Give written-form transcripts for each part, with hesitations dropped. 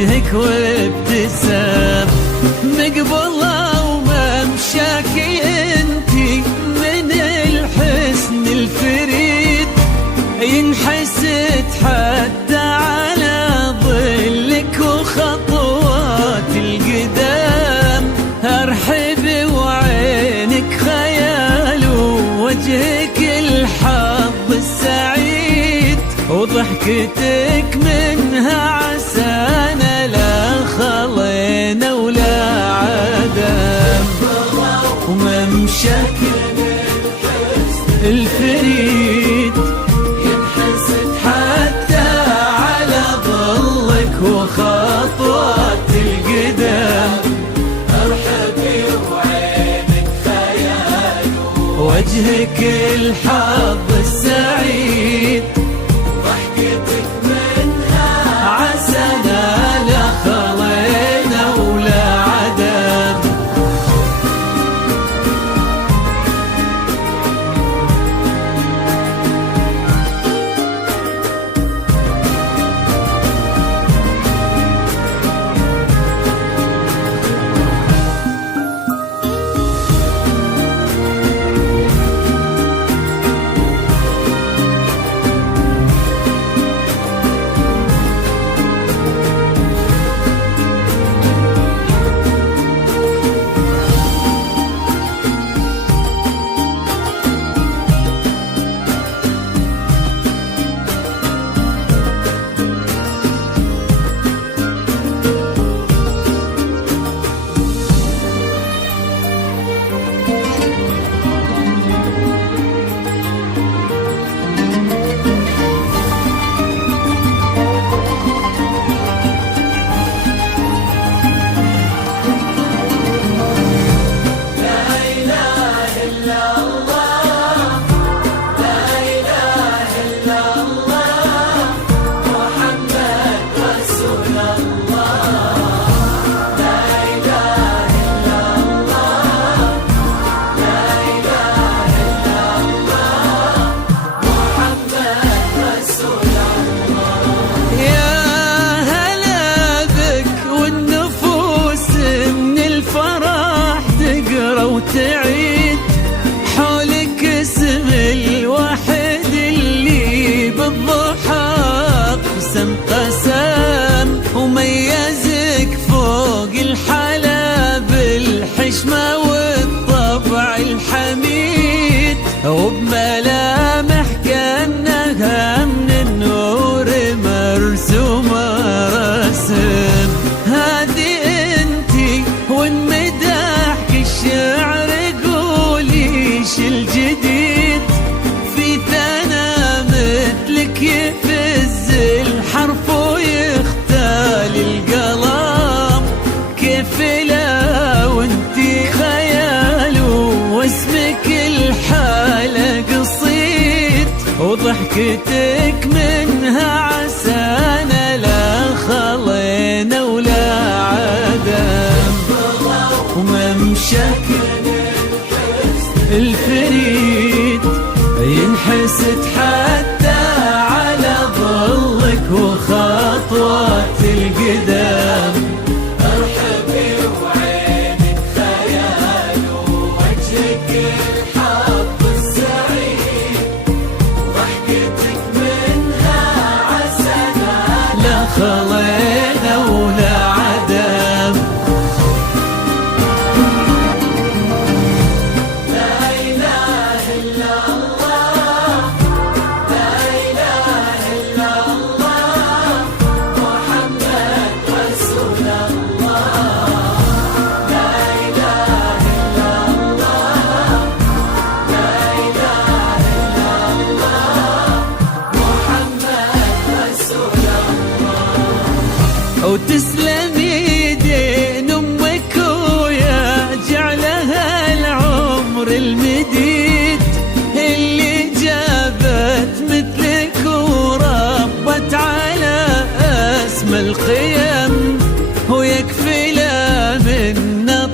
وجهك وابتسام، مقبلة وممشاكي انتي من الحسن الفريد، ينحسد حتى على ظلك وخطوات القدام. ارحب وعينك خيال ووجهك الحظ السعيد، وضحكتك منها عسانا لا خلينا ولا عدم. وممشاك الفريد ينحسد حتى على ظلك وخطوات القدام. ارحبي وعينك خيال وجهك الحظ السعيد، ضحكتك منها عسانا لا خلينا ولا عدم. تعيد حولك اسم الواحد اللي بالضحى قسم قسم، وميزك فوق الحلا بالحشمة والطبع الحميد، وبملامح كأنها من النور مرسومة رسم. هذه انتي وانمدحك الشعر قوليش الجديد، في ثنا مثلك يفز الحرف ويختال القلم. كيف لا وانتي خيال واسمك الحالة قصيد، وضحكتك منها عسانا لا خلينا ولا عدم. وممشاك الفريد ينحسد حتى على ظلك وخطوات القدام. ارحبي وعينك خيال ووجهك الحظ السعيد، ضحكتك منها عسانا لا خلينا ولا عدم. وتسلم يدين امك ويا جعلها العمر المديد، اللي جابت مثلك وربت على اسمى القيم. ويكفي لا من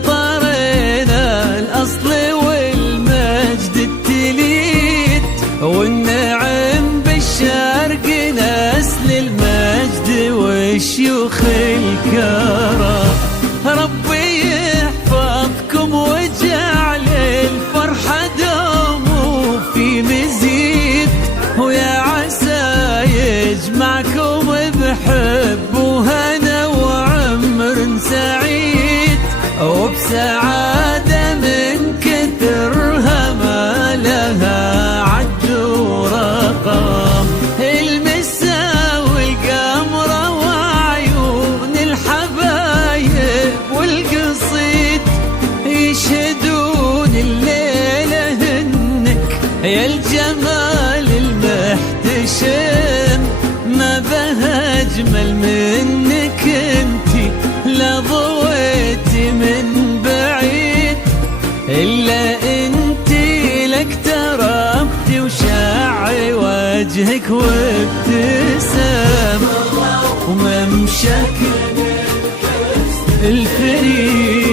طرينا الاصل والمجد التليد، والنعم بالشرق نسل المجد والشيوخ السعادة من كثرها ما لها عد ورقم. المساوي القمرة وعيون الحبايب والقصيد يشهدون الليلة هنك يا الجمال المحتشم. ما بها أجمل منك انتي لا ضويتي من بعيد، إلا انتي لك تربتي وشاعي وجهك وابتسام، وممشاك الفريد